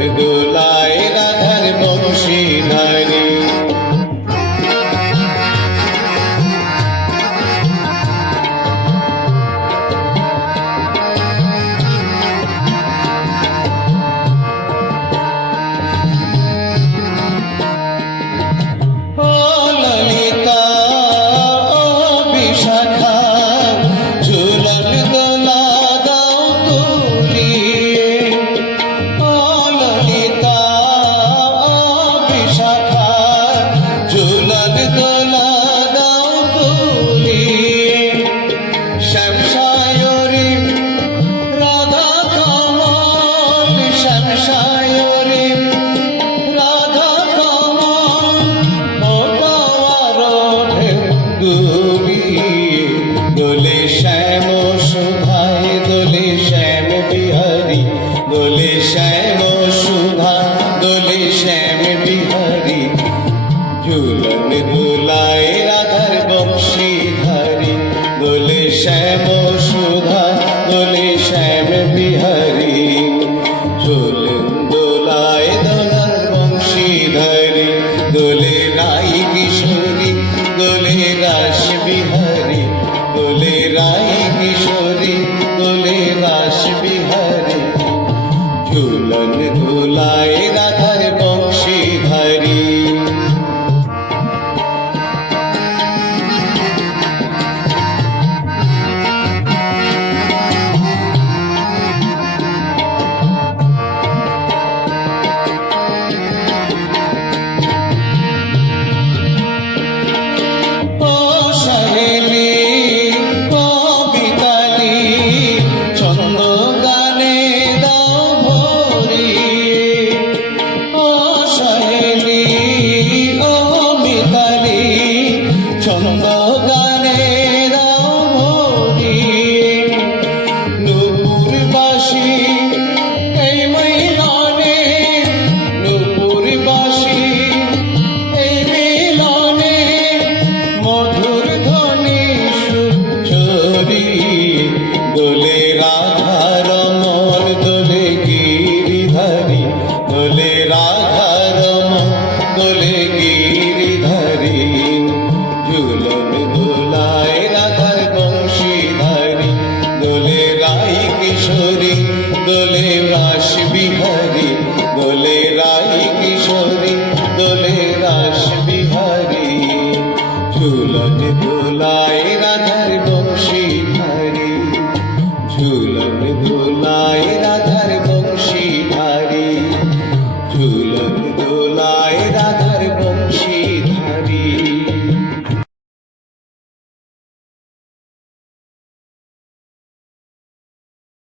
মৃদুলা ডুবিয়ে দোলে শ্যাম শোভায় দোলে শ্যাম বিহারী দোলে শ্যাম झूलन झूलाए राधा oh no முதலே